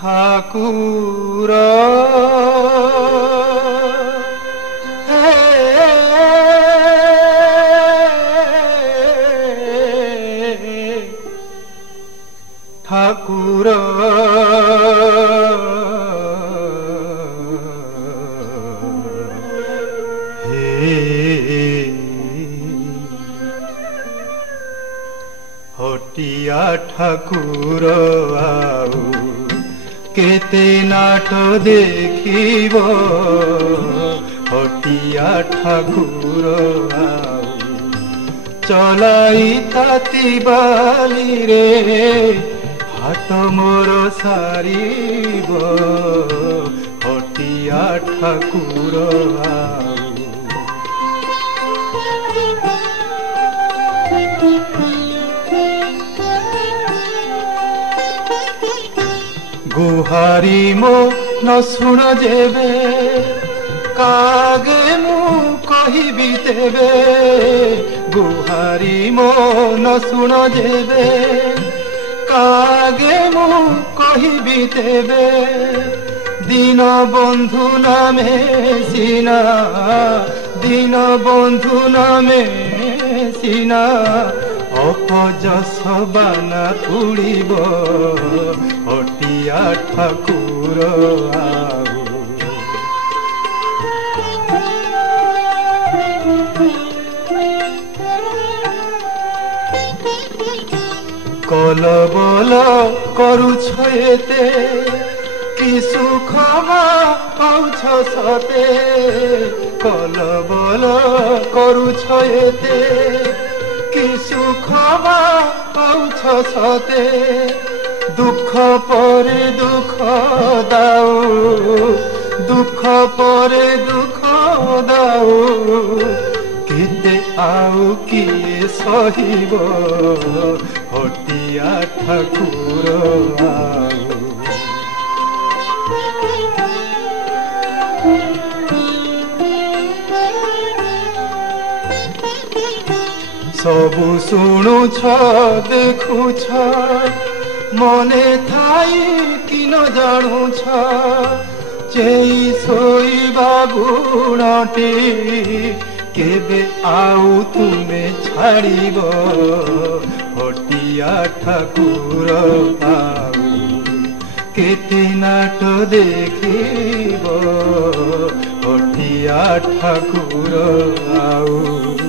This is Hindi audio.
ठाकुर ठाकुर हटिया ठाकुर आउ केते नाट देखिब हटिया ठाकुर आउ चलाई ताती बाली रे हाथ मोर सारीब हटिया ठाकुर आउ गुहारी मो न शुण जेबे कागे मु कहिबी तेबे गुहारी मो न शुण जेबे कागे मु कहिबी तेबे दीन बंधु नामे सीना दीन बंधु नामे सीना अपजस बाना उड़ीब हटिया ठाकुर आउ कल बल करुछ एते कि सुख पाउछ सते कल बल करुछ एते कि सुख पाउछ सते दुख परे दुख दाऊ दुख परे दुख दाऊ किते आउ किए सहिब हटिया ठाकुर आउ सबु शुणुछ देखुछ मने थाई कि न जानुछ चेई सोईबा गुणटी केबे आउ तुमे छाड़ीब हटिया ठाकुर आउ केते नाट देखिब हटिया ठाकुर आउ।